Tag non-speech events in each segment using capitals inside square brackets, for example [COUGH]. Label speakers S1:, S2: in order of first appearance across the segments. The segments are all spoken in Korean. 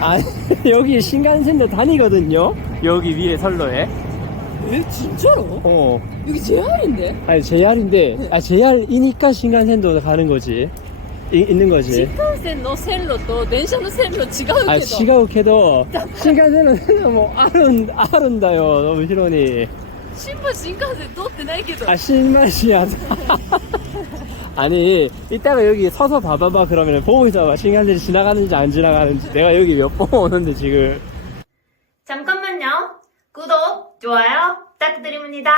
S1: 아 [LAUGHS] 여기 신간센도 다니거든요. 여기 위에 선로에.
S2: 에? 진짜로?
S1: 어.
S2: 여기 JR인데?
S1: 아니 JR인데 아 JR이니까 신간센도 가는 거지. 이, 있는 거지.
S2: 新幹線の線路と電車の線路違うけど
S1: 아 시가우케도 [LAUGHS] 신간센은 뭐 아른 아른다요 너무 싫으니.
S2: 신분 신까지 또 드나이 기도.
S1: 아 신맛이야. [LAUGHS] 아니 이따가 여기 서서 봐봐봐 그러면 보고 있어봐 시간들이 지나가는지 안 지나가는지 내가 여기 몇 번 오는데 지금.
S3: 잠깐만요. 구독, 좋아요 부탁드립니다.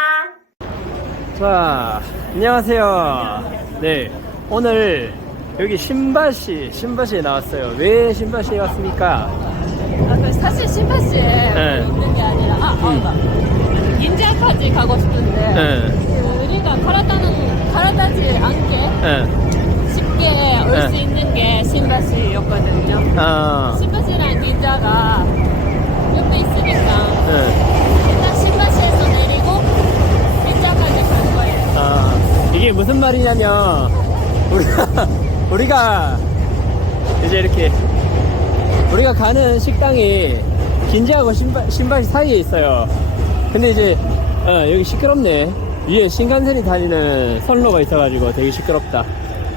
S1: 자 안녕하세요. 네 오늘 여기 신바시 신바시에 나왔어요. 왜 신바시에 왔습니까?
S2: 아, 그 사실 신바시에
S1: 네.
S2: 있는 게 아니라 아, 아, 음. 아. 인자까지 가고 싶은데
S1: 네.
S2: 그 우리가 가라다는 가라다지 않게
S1: 네.
S2: 쉽게 올 수
S1: 네.
S2: 있는 게 신바시였거든요.
S1: 아,
S2: 신바시랑 긴자가 옆에 있으니까
S1: 네.
S2: 일단 신바시에서 내리고 긴자까지 갈 거예요.
S1: 아, 이게 무슨 말이냐면 우리가 [LAUGHS] 우리가 이제 이렇게 우리가 가는 식당이 긴자하고 신바, 신바시 사이에 있어요. 근데 이제 어, 여기 시끄럽네. 위에 신간센이 다니는 선로가 있어가지고 되게 시끄럽다.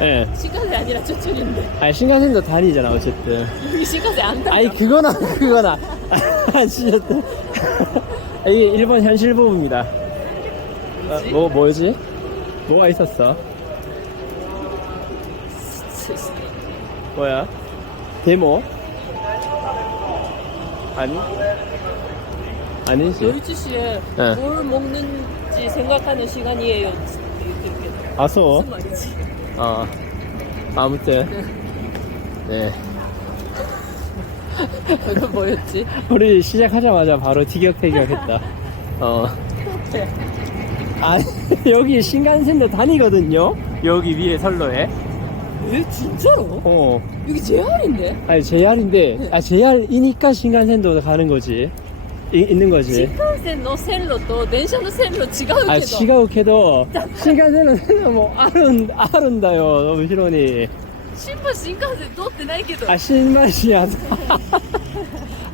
S1: 예.
S2: 신간세 아니라 저쪽인데
S1: 아니 신간센도 다니잖아 어쨌든.
S2: 여기 신간세 안 타요.
S1: 아니 그거나 그거나. 아 진짜. [LAUGHS] 이게 일본 현실 부부입니다. 어, 뭐 뭐지? 뭐가 있었어? 뭐야? 데모? 아니? 아니지.
S2: 12시에
S1: 네.
S2: 뭘 먹는지 생각하는 시간이에요. 이렇게
S1: 아소.
S2: 무슨 말이지?
S1: 어. 아무튼. 네. [LAUGHS]
S2: 그건 뭐였지?
S1: 우리 시작하자마자 바로 티격태격했다. [LAUGHS] 어. 아, [LAUGHS] 여기 신간센도 다니거든요? 여기 위에 선로에.
S2: 에? 진짜로?
S1: 어.
S2: 여기 JR인데?
S1: 아니, JR인데, 아, JR이니까 신간센도 가는 거지. 이, 있는 거지.
S2: 新幹線の線路と電車の線路違うけど
S1: 아, 시가우케도 신간센은 뭐 아른, 아른다요. 너무 싫으니.
S2: 新橋新幹線通ってないけど
S1: 아, 신맛이야.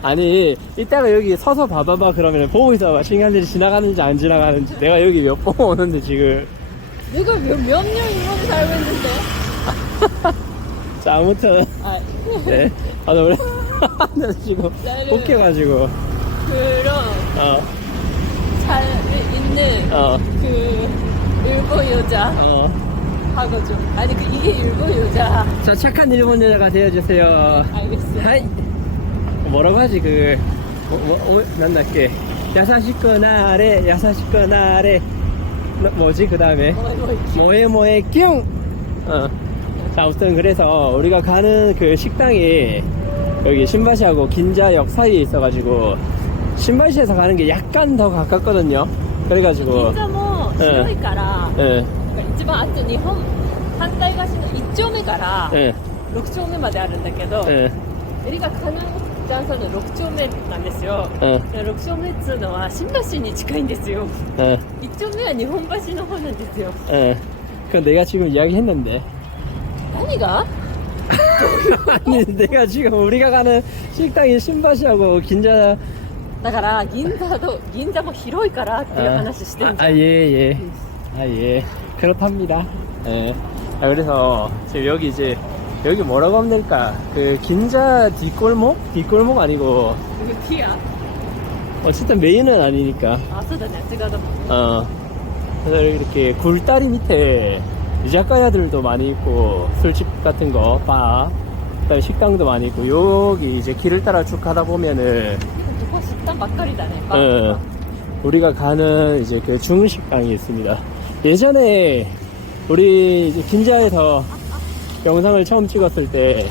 S1: 아니, 이따가 여기 서서 봐봐봐 그러면 보고 있어봐. 신간센이 지나가는지 안 지나가는지. 내가 여기 몇 번 오는데 지금.
S2: 내가 몇, 몇 년 일본에 살고 있는데 [LAUGHS]
S1: 자, 아무튼.
S2: 아,
S1: 네. 아, 나 원래. [LAUGHS] 나 [LAUGHS] 지금 웃겨가지고.
S2: 그런
S1: 어,
S2: 잘 있는
S1: 어,
S2: 그 일본 여자
S1: 어.
S2: 하고 좀 아니 그 이게 일본 여자
S1: 자, 착한 일본 여자가 되어주세요.
S2: 알겠어
S1: 하이. 뭐라고 하지, 그. 뭐, 뭐, 어, 난다っけ. 야사시꺼나래, 야사시꺼나래. 뭐, 뭐지, 그 다음에.
S2: 뭐, 뭐 이렇게
S1: 뭐에 뭐에 뀨! 어. 자, 아무튼 그래서 우리가 가는 그 식당이 여기 신바시하고 긴자역 사이에 있어가지고 신바시에서 가는 게 약간 더 가깝거든요. 그래가지고.
S2: 銀座も広いから、
S1: 예,
S2: 一番あと日本反対側の1丁目から
S1: 예,
S2: 6丁目まであるんだけど、
S1: 예,
S2: エリがカナンジャンさんの6丁目なんですよ
S1: 어,
S2: 6丁目っつうのは新橋に近いんですよ
S1: 어,
S2: 1丁目は日本橋の方なんですよ
S1: 어. 그건 내가 지금 이야기했는데.
S2: 何が
S1: 아니, 내가 지금 우리가 가는 식당이 신바시하고 긴자.
S2: だから銀座と銀座も広いからっていう話してんじゃ
S1: 아,
S2: ん、
S1: 예, 예. 아, 예. 그렇답니다. 예. 아, 그래서 지금 여기 이제, 여기 뭐라고 하면 될까? 그, 긴자 뒷골목? 뒷골목 아니고,
S2: ティア
S1: 어쨌든 메인은 아니니까.
S2: あそうだね違うだもん
S1: 어. 그래서 이렇게 굴다리 밑에 이자카야들도 많이 있고, 술집 같은 거, 바, 그다음에 식당도 많이 있고, 여기 이제 길을 따라 쭉 가다 보면은,
S2: 맛있다 막걸리다네.
S1: 어, 우리가 가는 이제 그 중식당이 있습니다. 예전에 우리 이제 긴자에서 영상을 처음 찍었을 때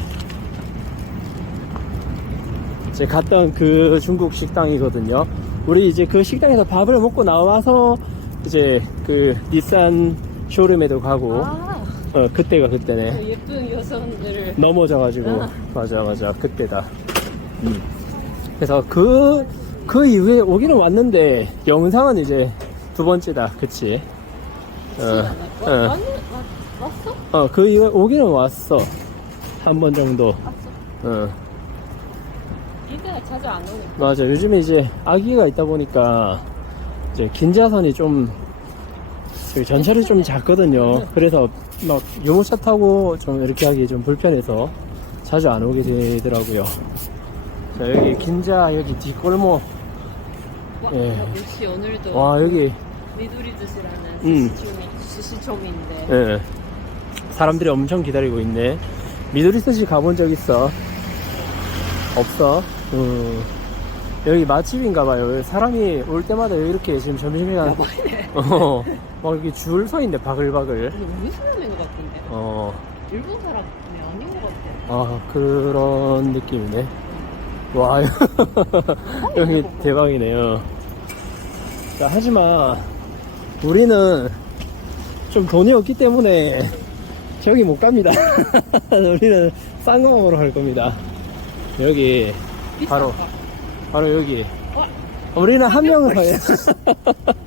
S1: 이제 갔던 그 중국 식당이거든요. 우리 이제 그 식당에서 밥을 먹고 나와서 이제 그 닛산 쇼룸에도 가고
S2: 아,
S1: 어 그때가 그때네.
S2: 그 예쁜 여성들을
S1: 넘어져가지고
S2: 아.
S1: 맞아 맞아 그때다. 음. 그래서 그, 그 이후에 오기는 왔는데 영상은 이제 두 번째다 그치 어,
S2: 와,
S1: 어,
S2: 왔네? 와, 왔어?
S1: 어, 그 이후에 오기는 왔어 한 번 정도
S2: 왔어
S1: 어.
S2: 자주 안 오는.
S1: 맞아. 요즘에 이제 아기가 있다 보니까 이제 긴자선이 좀 저기 전철이 좀 작거든요. 그래서 막 유모차 타고 좀 이렇게 하기 좀 불편해서 자주 안 오게 되더라고요. 자, 여기 긴자 여기 뒷골목.
S2: 와,
S1: 예.
S2: 역시 오늘도
S1: 와, 여기
S2: 미도리 주시라는
S1: 음.
S2: 스시점이 스시점인데
S1: 예. 사람들이 엄청 기다리고 있네. 미도리 스시 가본 적 있어? 없어? 음. 여기 맛집인가 봐요. 사람이 올 때마다 이렇게 지금 점심시간 [LAUGHS] 어, 막 이렇게 줄 서 있네 바글바글.
S2: 우리 사람인 것 같은데
S1: 어,
S2: 일본 사람이 아닌 것 같아.
S1: 아 그런 느낌이네. 와, [LAUGHS] 여기 대박이네요. 자, 하지만 우리는 좀 돈이 없기 때문에 저기 못 갑니다. [LAUGHS] 우리는 싼 거 먹으러 갈 겁니다. 여기 바로. 바로 여기.
S2: 와.
S1: 우리는 한 명을 가요.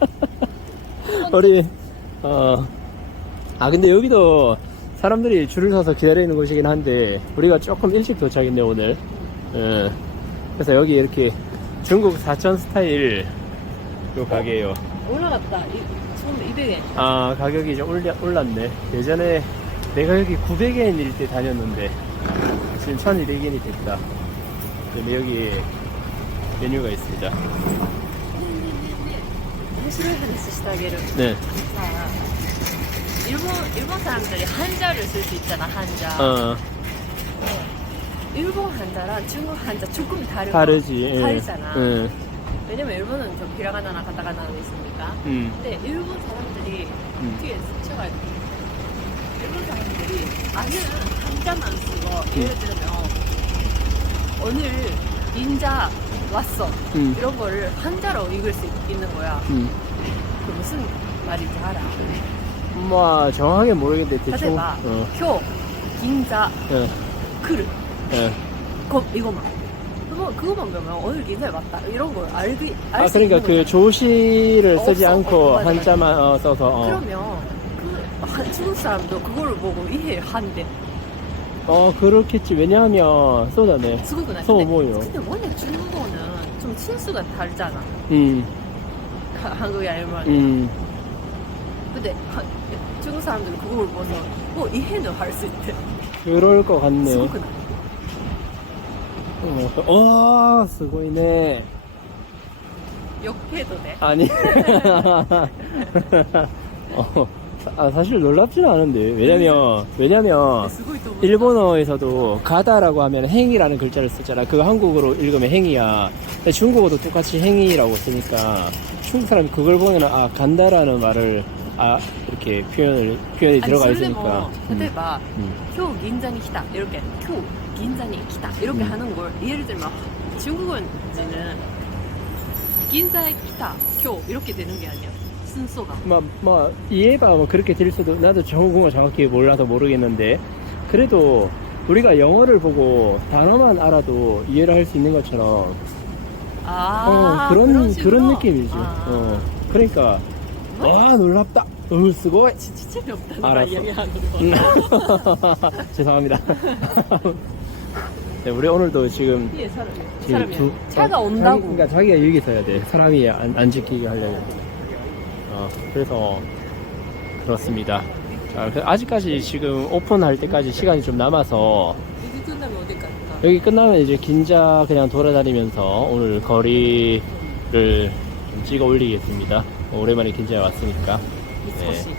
S1: [LAUGHS] 우리 어. 아 근데 여기도 사람들이 줄을 서서 기다리는 곳이긴 한데 우리가 조금 일찍 도착했네 오늘. 예. 그래서 여기 이렇게 중국 사천 스타일 요 가게에요.
S2: 올라갔다. 이, 처음 200엔.
S1: 아 가격이 좀 올라, 올랐네. 예전에 내가 여기 900엔일 때 다녔는데 지금 1200엔이 됐다. 그럼 여기 메뉴가 있습니다.
S2: 싫어하는
S1: 네.
S2: 아, 일본 일본 사람들이 한자를 쓸 수 있잖아 한자.
S1: 어.
S2: 일본 환자랑 중국 환자 조금 다르
S1: 다르지 예.
S2: 다르잖아.
S1: 예.
S2: 왜냐면 일본은 좀 히라가나나 가타가나는 있으니까.
S1: 음.
S2: 근데 일본 사람들이
S1: 음.
S2: 뒤에 스쳐가야 돼. 일본 사람들이 아는 한자만 쓰고 음. 예를 들면 오늘 인자 왔어
S1: 음.
S2: 이런 거를 한자로 읽을 수 있는 거야.
S1: 음.
S2: 그 무슨 말인지 알아?
S1: 뭐 정확하게 모르겠는데 대충.
S2: 봐
S1: 어.
S2: 교 긴자
S1: 예. 예.
S2: 거, 이거만 그거, 그거만 보면 오늘銀座에 왔다 이런 걸 알기
S1: 아
S2: 알수
S1: 그러니까
S2: 있는
S1: 그
S2: 거잖아.
S1: 조시를 쓰지
S2: 없어.
S1: 않고
S2: 어, 맞아,
S1: 한자만 어, 써서 어.
S2: 그러면 그 한- 중국 사람도 그거를 보고 이해한대
S1: 어 그렇겠지 왜냐하면.
S2: 수국은
S1: 소
S2: 근데,
S1: 뭐요?
S2: 근데 원래 중국어는 좀 친수가 다르잖아
S1: 음.
S2: 하- 한국이 알면
S1: 음.
S2: 근데 하- 중국 사람들은 그걸 보고서 뭐 이해는 할 수 있대
S1: 그럴 것 같네.
S2: 수국은
S1: 어, 어, 쓰고있네.
S2: 욕해도 돼
S1: 아니. [LAUGHS] 어, 아, 사실 놀랍지는 않은데. 왜냐면, 왜냐면,
S2: 수국이 또
S1: 일본어에서도 가다라고 하면 행이라는 글자를 쓰잖아. 그거 한국어로 읽으면 행이야. 근데 중국어도 똑같이 행이라고 쓰니까 중국 사람이 그걸 보면 아 간다라는 말을 아 이렇게 표현을 표현이 들어가
S2: それで
S1: 있으니까.
S2: も
S1: 음,
S2: 例えば、
S1: 음.
S2: 今日銀座に来た이렇게 今日 긴자니 기타 이렇게
S1: 음.
S2: 하는 걸 예를 들면 중국은 이제는 긴자의 기타 교 이렇게 되는 게 아니야. 순서가.
S1: 뭐, 뭐 이해가 뭐 그렇게 될 수도 나도 중국어 정확히 몰라서 모르겠는데 그래도 우리가 영어를 보고 단어만 알아도 이해를 할 수 있는 것처럼
S2: 아
S1: 어, 그런
S2: 그런,
S1: 그런 느낌이지.
S2: 아.
S1: 어, 그러니까 와 놀랍다. 으 쓰고
S2: 진짜
S1: 재미없다는 말
S2: 이야기하는 거. [LAUGHS]
S1: 죄송합니다. [LAUGHS] 네, 우리 오늘도 지금
S2: 사람이
S1: 지금
S2: 사람이
S1: 두-
S2: 차가
S1: 어,
S2: 온다고
S1: 자기, 그러니까 자기가 여기 있어야 돼. 사람이 안, 안 지키게 하려면. 어, 그래서 그렇습니다. 자, 그 아직까지 지금 오픈할 때까지 시간이 좀 남아서
S2: 이제 끝나면 어디 갈까
S1: 여기 끝나면 이제 긴자 그냥 돌아다니면서 오늘 거리를 좀 찍어 올리겠습니다. 오랜만에 긴자에 왔으니까.
S2: 미스코시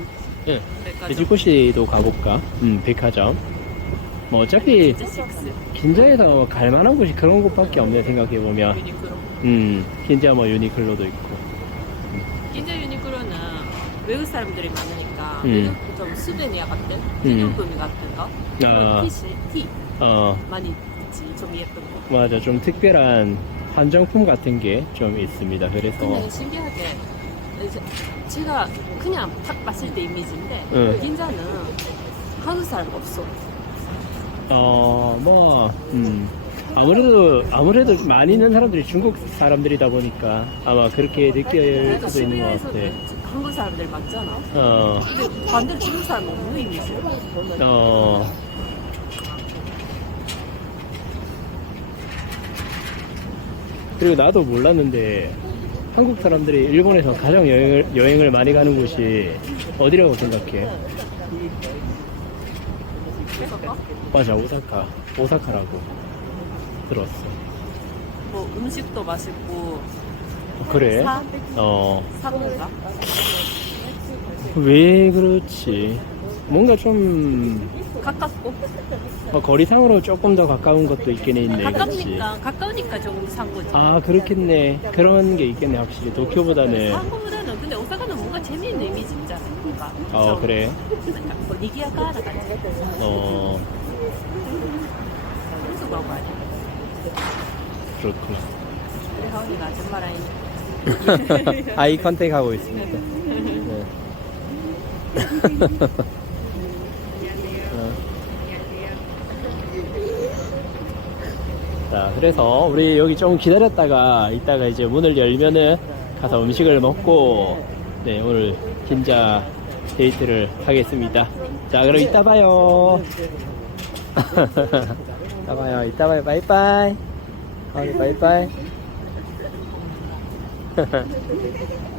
S1: 예.
S2: 백화점
S1: 돼지꼬시도 가볼까? 음, 백화점. 뭐 어차피 긴자에서 갈 만한 곳이 그런 곳밖에 없네 생각해 보면.
S2: 유니크로
S1: 음, 긴자 뭐 유니클로도 있고.
S2: 긴자 유니크로는 외국 사람들이 많으니까
S1: 음.
S2: 외국 좀 수베니아 같은 기념품 같은 거
S1: 아.
S2: 티시 티
S1: 어,
S2: 많이 있지 좀 예쁜 거
S1: 맞아. 좀 특별한 한정품 같은 게 좀 있습니다. 그래서.
S2: 근데 신기하게 이제 제가 그냥 딱 봤을 때 이미지인데
S1: 응.
S2: 긴자는 한국 사람 없어
S1: 어, 뭐, 음. 아무래도, 아무래도 많이 있는 사람들이 중국 사람들이다 보니까 아마 그렇게 느낄 수도 있는 것 같아.
S2: 시리아에서는 한국 사람들 많잖아
S1: 어,
S2: 근데 반대로 중국 사람 없는 이미지야
S1: 어. 그리고 나도 몰랐는데 한국 사람들이 일본에서 가장 여행을, 여행을 많이 가는 곳이 어디라고 생각해? 맞아, 오사카. 오사카라고 들었어.
S2: 뭐 음식도 맛있고
S1: 그래?
S2: 사?
S1: 어.
S2: 사고가
S1: 왜 그렇지? 뭔가 좀
S2: 가깝고
S1: 어, 거리상으로 조금 더 가까운 것도 있긴 있네. 그치?
S2: 가깝니까 가까우니까 조금 산 거지.
S1: 아 그렇겠네. 그런 게 있겠네 확실히 도쿄보다는.
S2: 산 거보다는 근데 오사카는 뭔가 재미있는 이미지 있잖아. 뭔가. 어좀
S1: 그래.
S2: 약간 뭐 니기야카나感じ.
S1: 어
S2: 거 아니야?
S1: 그렇구나.
S2: 우리 하은이가 아줌마랑
S1: 아이 컨택 하고 있습니다. 네. 어. 자, 그래서 우리 여기 좀 기다렸다가 이따가 이제 문을 열면은 가서 음식을 먹고 네, 오늘 긴자 데이트를 하겠습니다. 자, 그럼 이따 봐요. [LAUGHS] 이따 봐요. 이따 봐요. 바이바이. 어, 바이바이. [LAUGHS]